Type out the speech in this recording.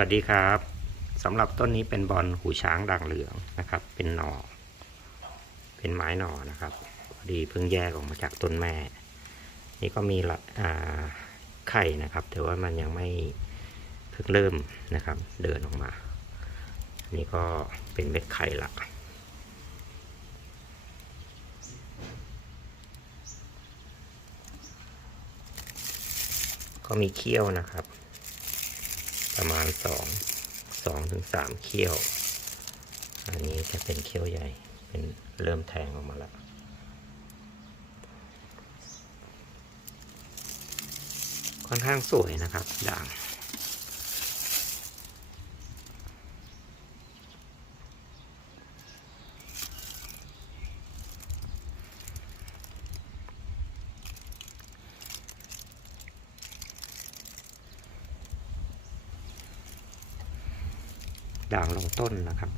วัสดีครับสำหรับต้นนี้เป็นบอลหูช้างด่างเหลืองนะครับ เป็นหน่อเป็นไม้หน่อนะครับพอดีเพิ่งแยกออกมาจากต้นแม่ นี่ก็มีละไข่นะครับ แต่ว่ามันยังไม่เพิ่งเริ่มนะครับ เดินออกมาอันนี้ก็เป็นเม็ดไข่ละก็มีเขี้ยวนะครับ ประมาณสองสองถึงสามเขี้ยว อันนี้จะเป็นเขี้ยวใหญ่ เป็นเริ่มแทงออกมาแล้วค่อนข้างสวยนะครับด่าง ด่างลงต้นนะครับ